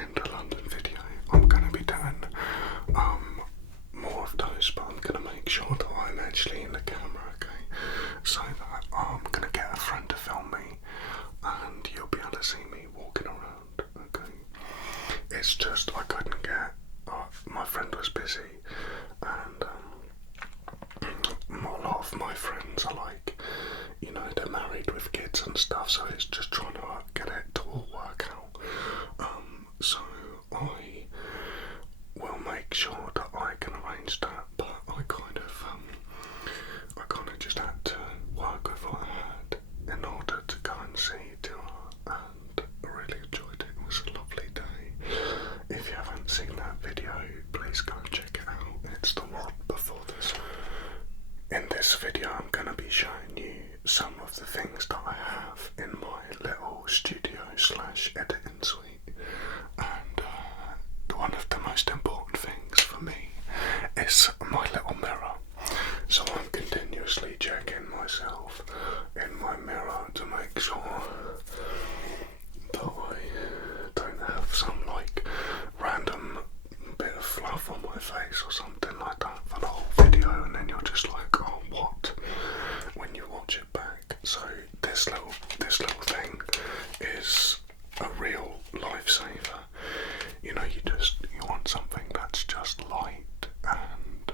in the London video, I'm going to be doing more of those, but I'm going to make sure that I'm actually in the camera, okay? So that I'm going to get a friend to film me and you'll be able to see me walking around, okay? It's just I couldn't get, my friend was busy, and a lot of my friends are like, you know, they're married with kids and stuff, so it's just trying to get it to all work out. So I will make sure that I can arrange that, but I kind of just had to work with what I had in order to go and see Tara, and I really enjoyed it. It was a lovely day. If you haven't seen that video, please go and check it out. It's the one before this. In this video I'm going to be showing you some of the things that I have in my little studio / editing suite, and one of the most important things for me is my little mirror. So I'm continuously checking myself in my mirror to make sure that I don't have some like random bit of fluff on my face or something like that for the whole video, and then you're just like, oh, what, when you watch it back. So this little thing is a real lifesaver. You know, you want something that's just light and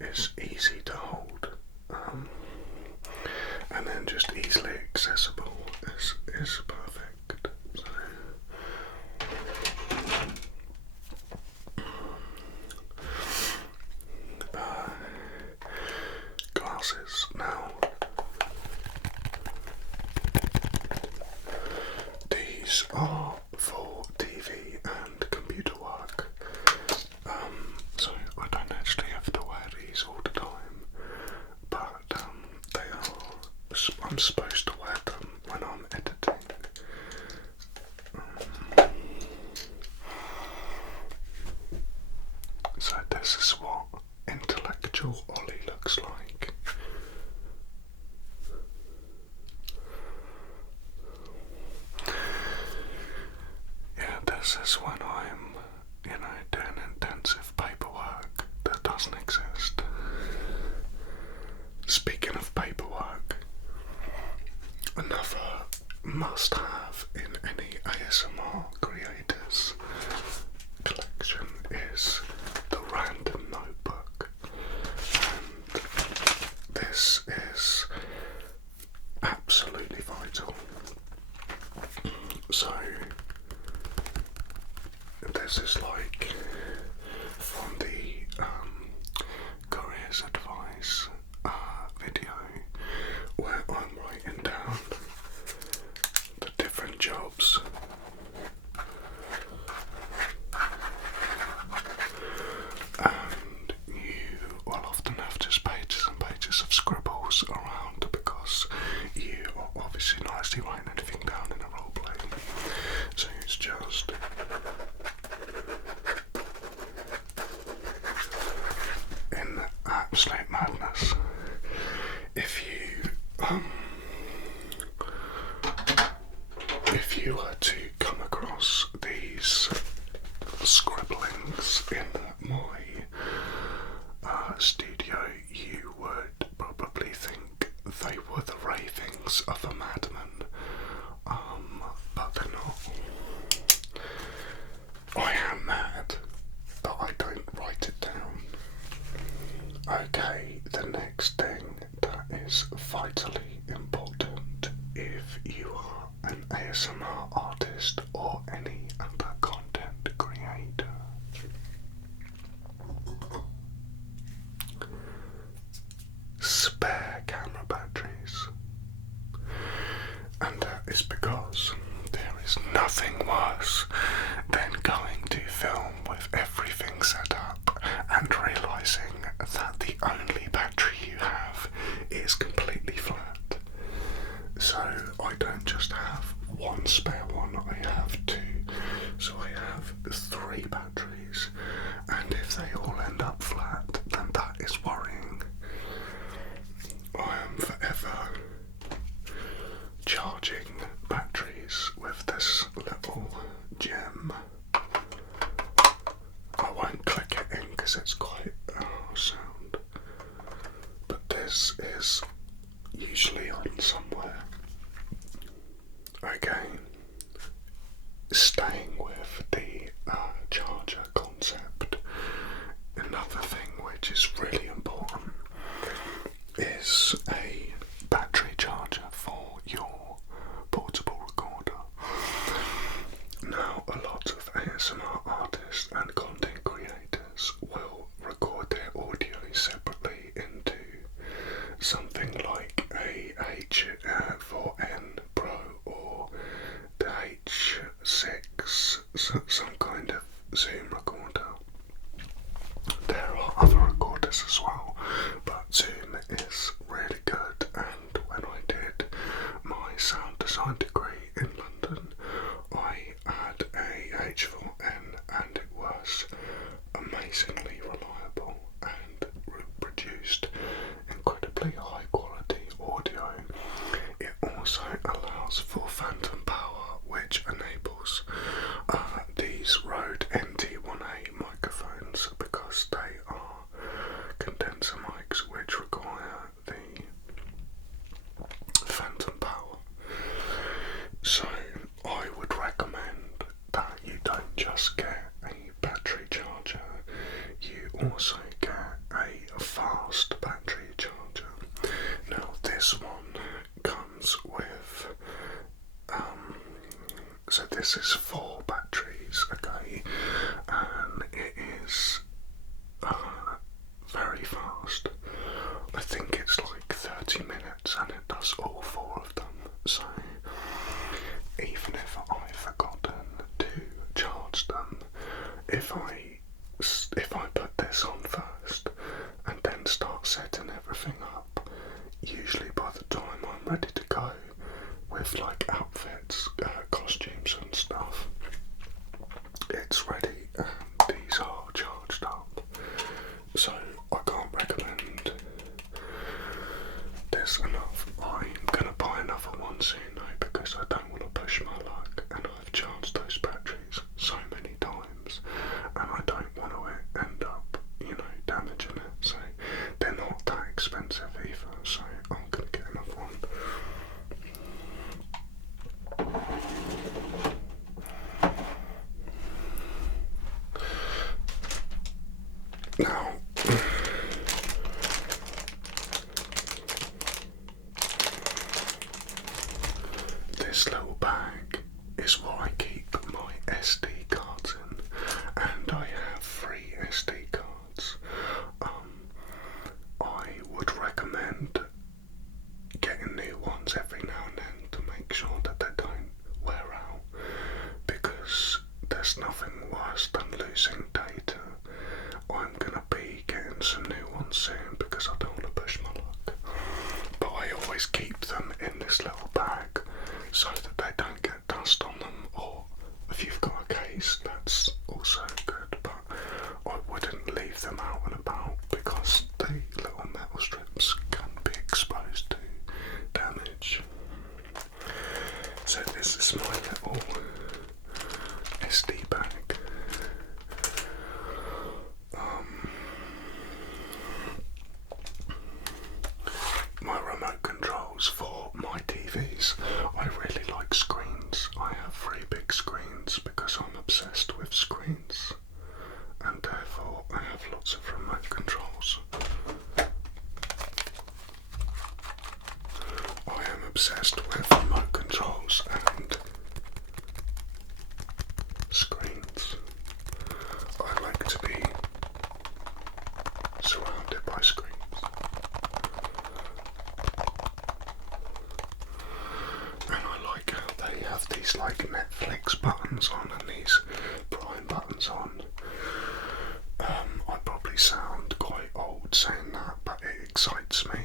is easy to hold, and then just easily accessible is perfect. So glasses now. These are for TV and computer work. So I don't actually have to wear these all the time, but I'm supposed to wear them when I'm editing. So this is what intellectual Ollie looks like. Yeah, this is when I'm, you know, doing intensive paperwork that doesn't exist. Speaking of paperwork, another must-have in any ASMR creator's collection is the random notebook, and this is absolutely vital. So this is like from the careers advice video, where I'm writing down the different jobs and you will often have just pages and pages of scribbles around because you are obviously not actually writing anything down in a role play, so it's just in absolute madness. If you were to come across these scribblings in my studio, you would probably think they were the ravings of a madman, but they're not. I am mad, but I don't write it down. Okay, the next thing that is vitally important if you are an ASMR artist or any other content creator. Spare camera batteries. And that is because there is nothing worse than going to film with everything set up and realising that the only battery you have is completely flat. So I don't just have one spare one, I have two. So I have 3 batteries, and if they all end up flat, then that is worrying. I am forever charging batteries with this little gem because it's quite sound. But this is usually on somewhere. Again, staying with the charger concept, another thing which is really important is a battery charger for your portable recorder. Now, a lot of ASMR artists and content creators will record their audio separately into something like a H4n Pro or the H6, some kind of Zoom recorder. There are other recorders as well, but Zoom is really good, and when I did my sound design degree in London, I had a H4n and it was amazingly reliable and produced incredibly high quality audio. It also allows for phantom power, which enables these Rode NT1A microphones, because they are condenser mics which require the phantom power. So I would recommend that you don't just get a battery charger, you also get a fast battery charger. Now this one comes with so this is 4 batteries, okay, and it is very fast. I think it's like 30 minutes and it does all 4 of them. So even if I've forgotten to charge them, if I put this on first and then start setting everything up, usually by the time I'm ready to go with like outfits, costumes and stuff, it's ready and these are charged up. So I can't recommend this enough. I'm gonna buy another one soon though, because I don't want to push my luck, and I've charged those batteries so many times and I don't want to end up, damaging it. So they're not that expensive either, so I'm gonna get another one. Now, this little bag is what I keep my SD cards in, and I have 3 SD cards. I would recommend getting new ones every now and then to make sure that they don't wear out, because there's nothing worse than losing data. I'm gonna be getting some new ones soon because I don't want to push my luck, but I always keep them in this little bag so that they don't get dust on them, or if you've got a case that's also good, but I wouldn't leave them out and about because the little metal strips can be exposed to damage. So this is my little SD bag. My remote controls for my TVs. I really like screens. I have 3 big screens because I'm obsessed with screens, and therefore I have lots of remote controls. I am obsessed with remote controls and screens. I like to be surrounded by screens. And I like how they have these like Netflix buttons on and these Prime buttons on. I probably sound quite old saying that, but it excites me.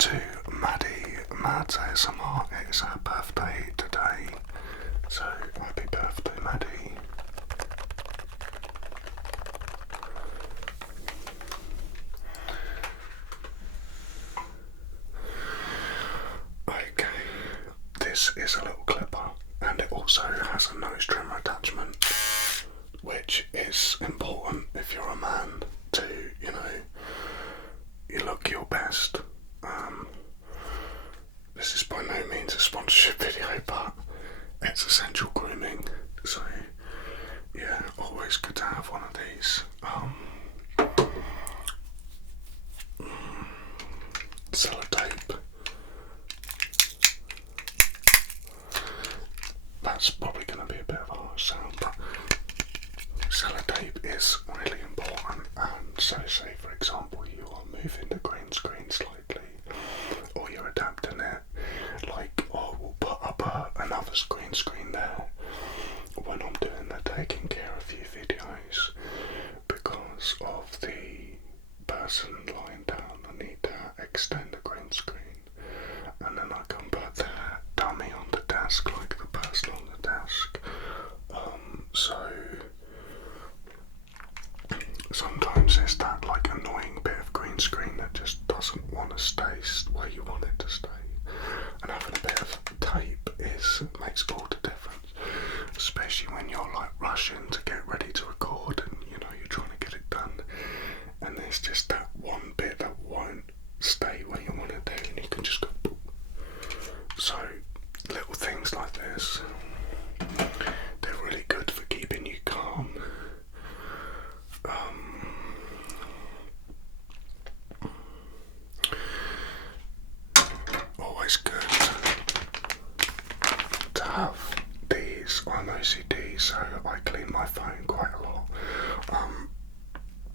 to Maddie. Mads ASMR. It's her birthday today, so happy birthday, Maddie. Okay, this is a little clipper, and it also has a nose trimmer attachment, which is important if you're a man to, you look your best. This is by no means a sponsorship video, but it's essential grooming, so yeah, always good to have one of these. Sellotape. That's probably going to be a bit of a harsh sound, but sellotape is really important. And so, say for example, you are moving the green screen slightly, or you're adapting it, like, oh, we'll put up another green screen there when I'm doing the taking care of you videos, because of the person lying down. I need to extend the green screen, and then I can put the dummy on the desk, like the person on the desk. So sometimes it's that like annoying bit of green screen that just doesn't want to stay where you want it to stay, and having a bit of tape makes all the difference, especially when you're like rushing to get ready to record and you're trying to get it done, and there's just that one bit that won't stay where you want to do, and you can just go boop. So little things like this, they're really good for keeping you calm. Always good to have these. I'm OCD, so I clean my phone quite a lot.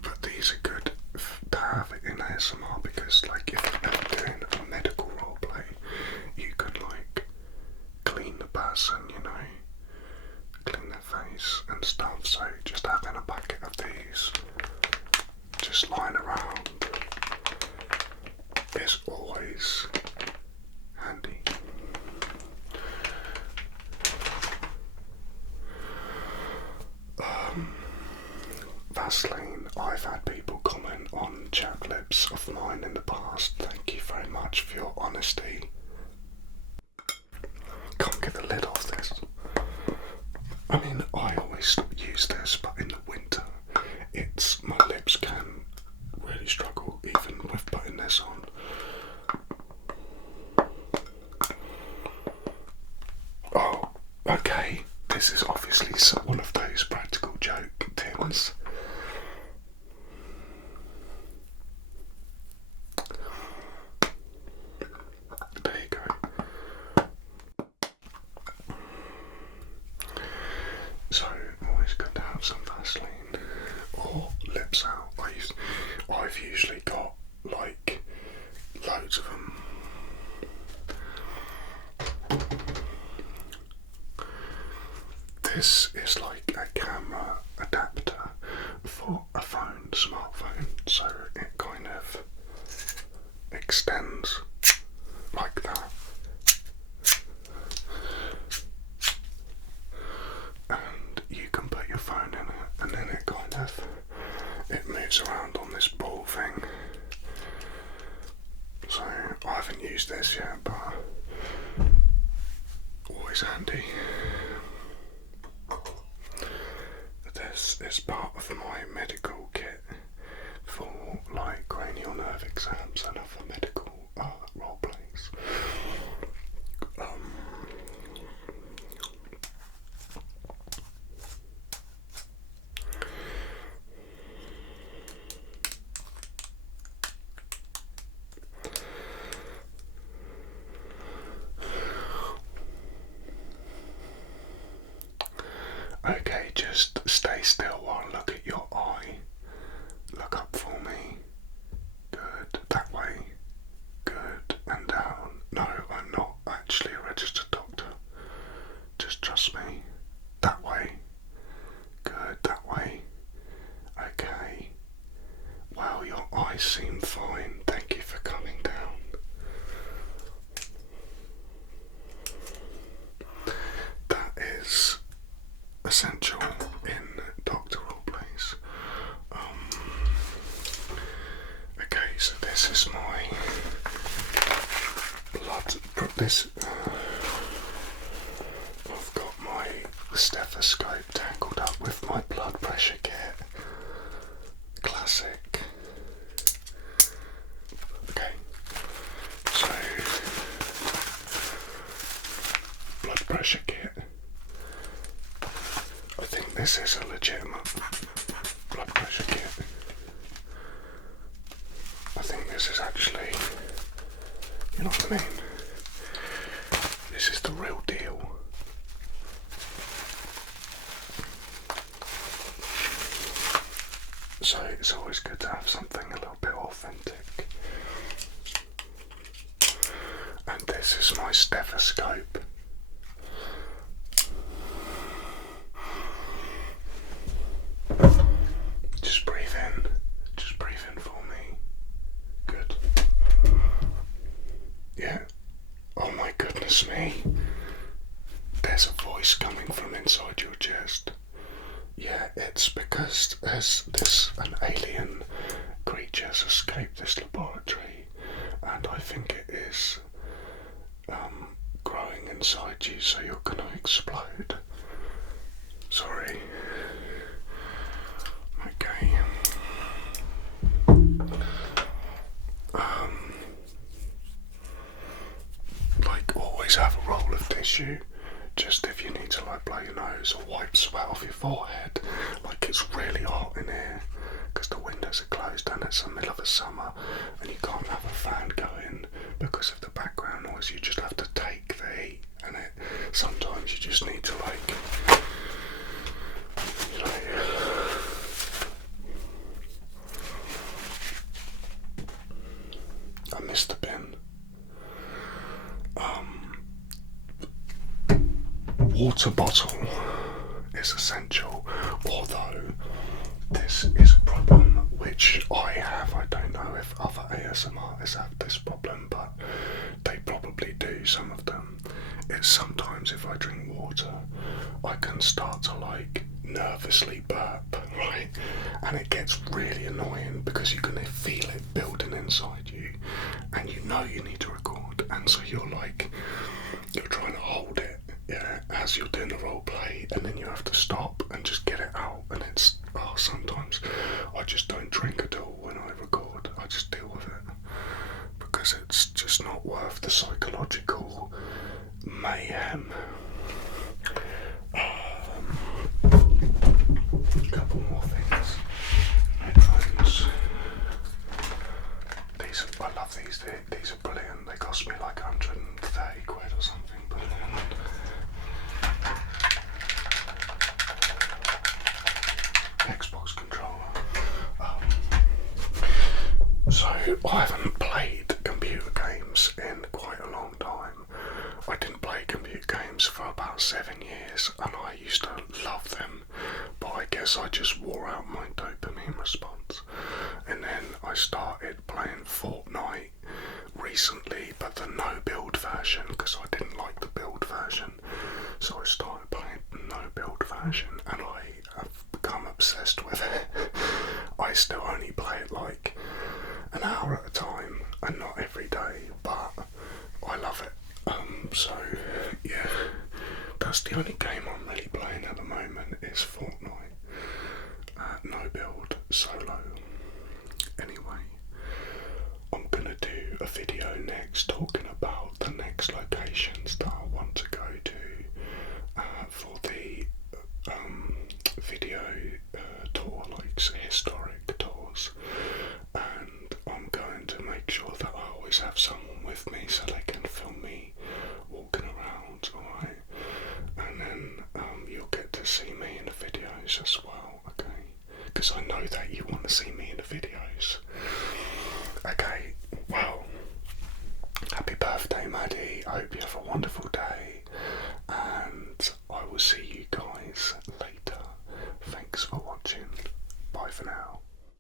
But these are good to have in ASMR, because like if you're ever doing a medical roleplay, you can like clean the person, clean their face and stuff. So just having a packet of these just lying around is always handy. Vaseline. I've had people comment on chat clips of mine in the past. Thank you very much for your honesty. Can't get the lid off this. I mean, I always use this, but in the winter, my lips can really struggle even with putting this on. Oh, okay. This is obviously one of those practical joke tins. There you go. So, always good to have some Vaseline or lips out. I've usually got like loads of them. This is like a camera adapter for a smartphone, so it kind of extends like that. And you can put your phone in it, and then it moves around on this ball thing. So I haven't used this yet, but always handy. This is part of my medical kit for like cranial nerve exams and other medical role plays. Okay, just stay still while I look at your eye. Look up for me. Good. essential in doctor roleplays. Okay, so this is my blood. I've got my stethoscope tangled up with my blood pressure kit. Classic. Okay, so blood pressure kit. I think this is a legitimate blood pressure kit. I think this is actually, you know what I mean? This is the real deal. So it's always good to have something a little bit authentic. And this is my stethoscope. Just breathe in. Just breathe in for me. Good. Yeah. Oh my goodness me. There's a voice coming from inside your chest. Yeah, it's because an alien creature has escaped this laboratory, and I think it is growing inside you, so you're gonna explode. Sorry. Okay. Like, always have a roll of tissue. Just if you need to like blow your nose or wipe sweat off your forehead, like it's really hot in here because the windows are closed and it's the middle of the summer and you can't have a fan going because of the background noise. You just have to take the heat, and sometimes you just need to like, you know, I missed the bin. Water bottle is essential, although this is a problem which I have. I don't know if other ASMR artists have this problem, but they probably do, some of them. It's sometimes if I drink water, I can start to like nervously burp, right? And it gets really annoying because you're going to feel it building inside you and you know you need to record, and so you're trying to hold it, yeah, as you're doing the role play, and then you have to stop and just get it out, and it's, sometimes I just don't drink at all when I record. I just deal with it because it's just not worth the psychological mayhem. A couple more things. Headphones. I love these. These are brilliant. They cost me like 130 quid or something. Brilliant. Xbox controller. So I haven't played computer games in quite a long time. I didn't play computer games for about 7 years, and I used to love them, but I guess I just wore out my dopamine response. And then I started playing Fortnite recently, but the no build version, because I didn't like the build version, so I started playing the no build version, and I have become obsessed with it. I still only play it like an hour at a time and not every day, but I love it. So yeah, that's the only game I'm really playing at the moment is Fortnite. No build, solo. Anyway, I'm gonna do a video next talking about the next locations that I want to go to for the video tour, like historic tours, and I'm going to make sure that I always have someone with me so they can film me walking around, alright? And then you'll get to see me in the videos as well, okay? Because I know that you want to see me in the videos. Okay, well, happy birthday, Maddie. I hope you have a wonderful day, and I will see you guys